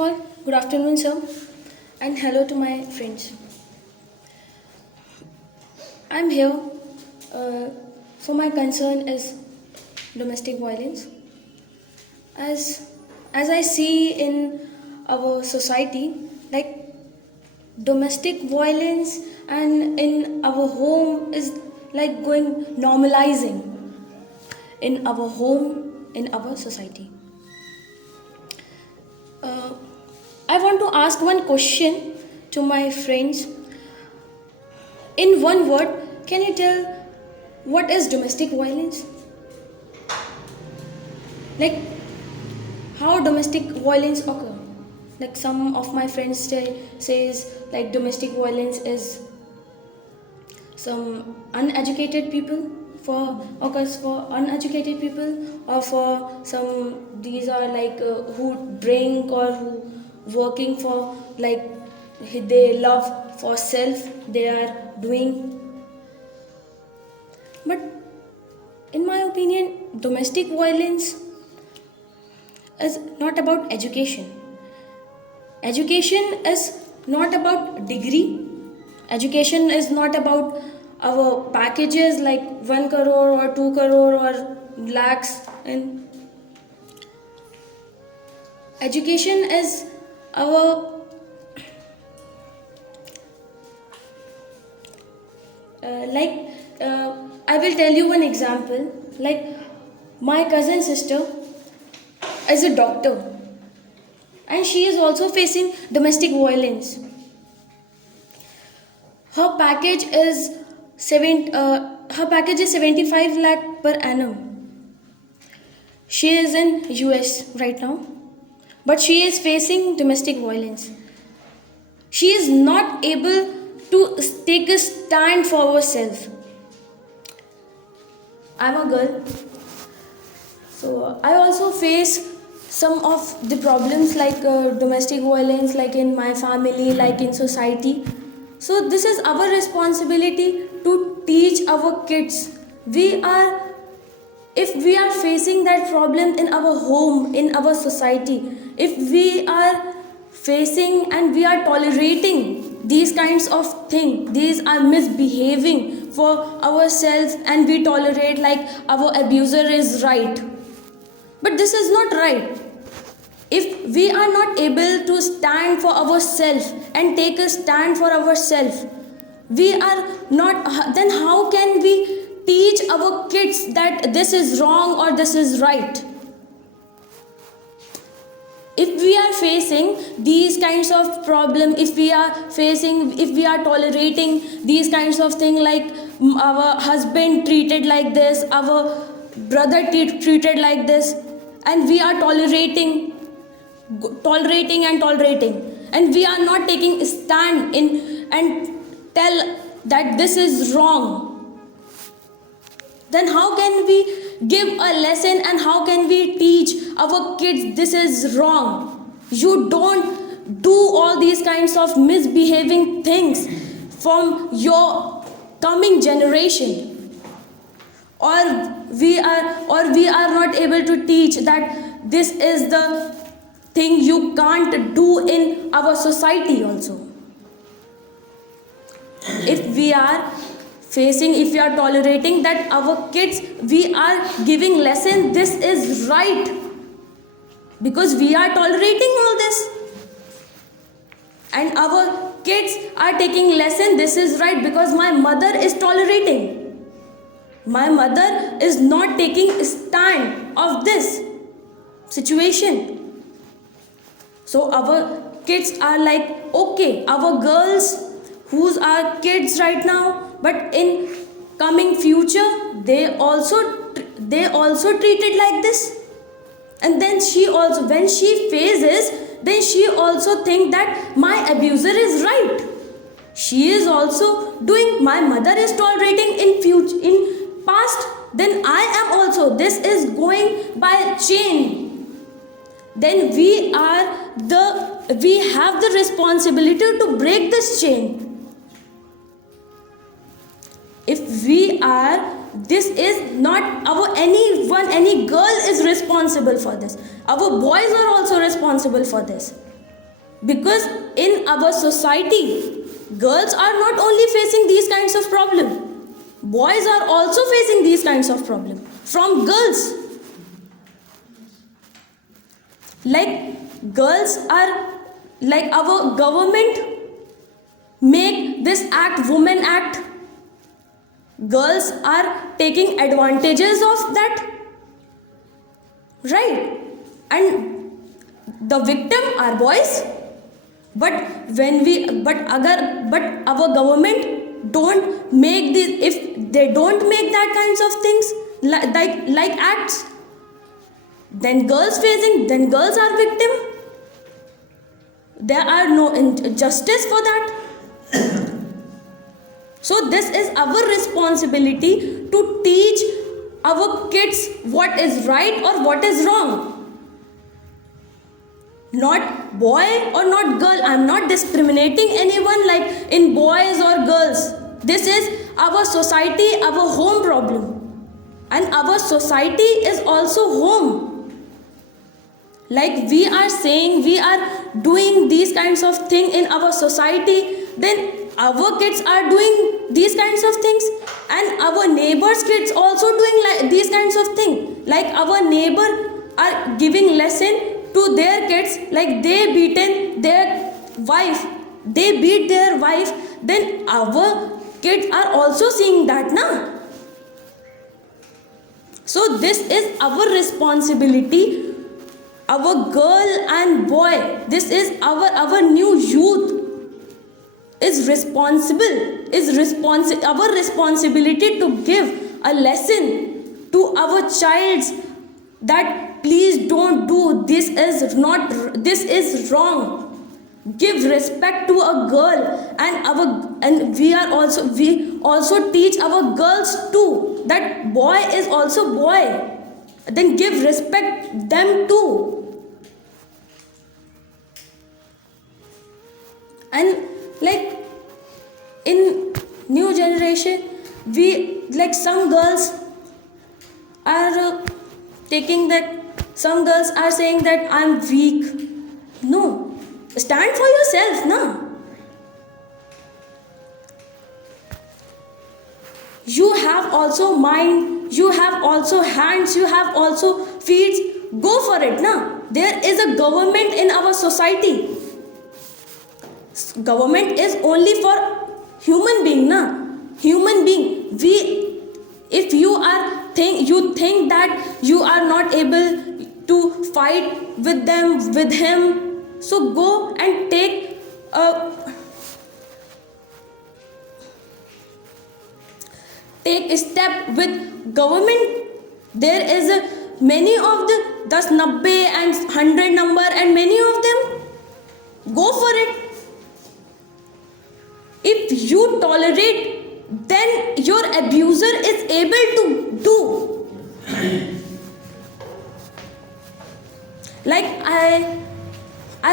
all, good afternoon, sir, and hello to my friends. I'm here for my concern is domestic violence. As as I see in our society, like domestic violence and in our home is like going normalizing in our home, in our society. Uh, I want to ask one question to my friends. In one word, can you tell what is domestic violence? Like how domestic violence occur? Like some of my friends says like domestic violence is some uneducated people for occurs for uneducated people, or for some these are like who drink or who working for like they love for self they are doing. But in my opinion, domestic violence is not about education. Education is not about degree. Education is not about our packages like 1 crore or 2 crore or lakhs. And education is our I will tell you one example. Like my cousin sister is a doctor and she is also facing domestic violence. Her package is 75 lakh per annum. She is in US right now, but she is facing domestic violence. She is not able to take a stand for herself. I'm a girl, so I also face some of the problems like domestic violence, like in my family, like in society. So this is our responsibility to teach our kids. If we are facing that problem in our home, in our society, if we are facing and we are tolerating these kinds of things, these are misbehaving for ourselves, and we tolerate like our abuser is right. But this is not right. If we are not able to stand for ourselves and take a stand for ourselves, we are not, then how can we teach our kids that this is wrong or this is right? If we are facing these kinds of problem, if we are tolerating these kinds of things, like our husband treated like this, our brother treated like this, and we are tolerating and we are not taking a stand in and tell that this is wrong, then how can we give a lesson and how can we teach our kids this is wrong? You don't do all these kinds of misbehaving things from your coming generation. Or we are not able to teach that this is the thing you can't do in our society also. If we are tolerating that, our kids, we are giving lesson this is right, because we are tolerating all this, and our kids are taking lesson this is right because my mother is tolerating. My mother is not taking a stand of this situation. So our kids are like, okay, our girls who's our kids right now, but in coming future they also treated like this. And then she also, when she faces, then she also think that my abuser is right. She is also doing, my mother is tolerating in past, then I am also. This is going by chain. Then we have the responsibility to break this chain. If we are, this is not any girl is responsible for this. Our boys are also responsible for this. Because in our society, girls are not only facing these kinds of problems, boys are also facing these kinds of problems from girls. Like girls are, like our government make this act, women act, girls are taking advantages of that, right? And the victim are boys. But our government don't make this, if they don't make that kinds of things like acts, then girls are victim. There are no justice for that. So this is our responsibility to teach our kids what is right or what is wrong. Not boy or not girl. I am not discriminating anyone like in boys or girls. This is our society, our home problem. And our society is also home. Like we are saying, we are doing these kinds of things in our society, then our kids are doing these kinds of things, and our neighbors' kids also doing like these kinds of things. Like our neighbor are giving lesson to their kids, like they beat their wife, then our kids are also seeing that now. So this is our responsibility. Our girl and boy, this is our new youth is our responsibility to give a lesson to our childs that please don't do this, this is wrong. Give respect to a girl, and we also teach our girls too that boy is also boy. Then give respect them too. And like in new generation, we like some girls are taking that. Some girls are saying that I'm weak. No, stand for yourself, na. You have also mind, you have also hands, you have also feet. Go for it, na. There is a government in our society. Government is only for human being, na. Human being. If you think that you are not able to fight with him, so go and take a step with government. There is many of the 10, 90 and 100 number, and many of them. Go for it. If you tolerate, then your abuser is able to do. Like I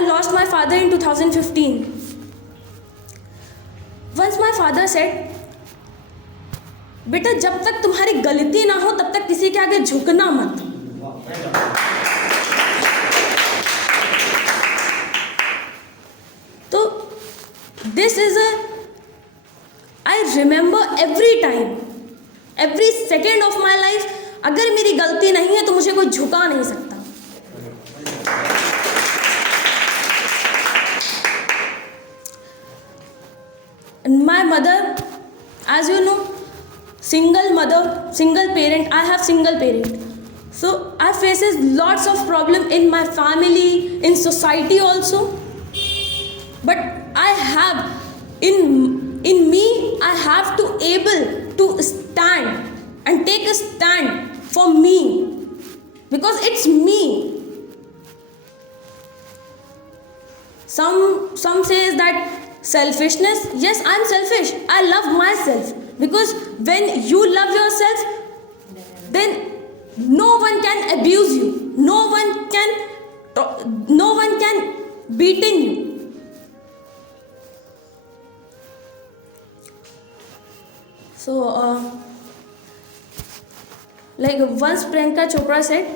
lost my father in 2015. Once my father said, बेटा जब तक तुम्हारी गलती ना हो तब तक किसी के आगे झुकना मत. तो this is I remember every time, every second of my life. अगर मेरी गलती नहीं है तो मुझे कोई झुका नहीं सकता. And my mother, as you know, single mother, single parent. I have single parent, so I faces lots of problem in my family, in society also. But I have in me, I have to able to stand and take a stand for me, because it's me. Some says that selfishness. Yes, I'm selfish. I love myself, because when you love yourself, then no one can abuse you. No one can beaten you. So, like once Priyanka Chopra said,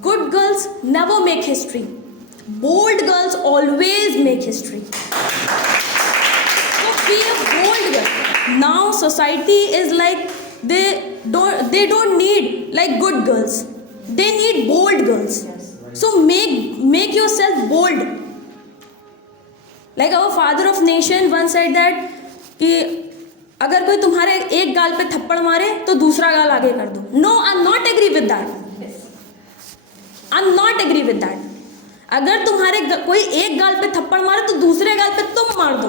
Good girls never make history. Bold girls always make history. So be a bold girl. Now society is like they don't need like good girls. They need bold girls. So make yourself bold. Like our father of nation once said that कि अगर कोई तुम्हारे एक गाल पे थप्पड़ मारे तो दूसरा गाल आगे कर दो. No, I'm not agree with that. I'm not agree with that. अगर तुम्हारे कोई एक गाल पे थप्पड़ मारे तो दूसरे गाल पे तुम मार दो.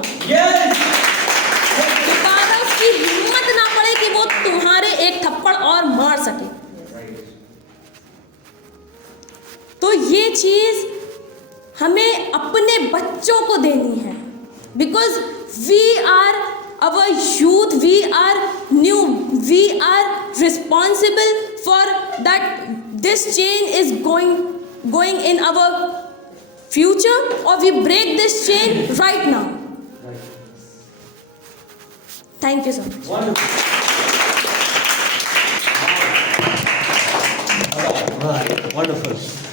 ताकि उसकी हिम्मत ना पड़े कि वो तुम्हारे एक थप्पड़ और मार सके. तो ये चीज हमें अपने बच्चों को देनी है. Because we are our youth, we are new, we are responsible for that. This chain is going in our future, or we break this chain right now. Thank you so much. Wonderful. Wonderful.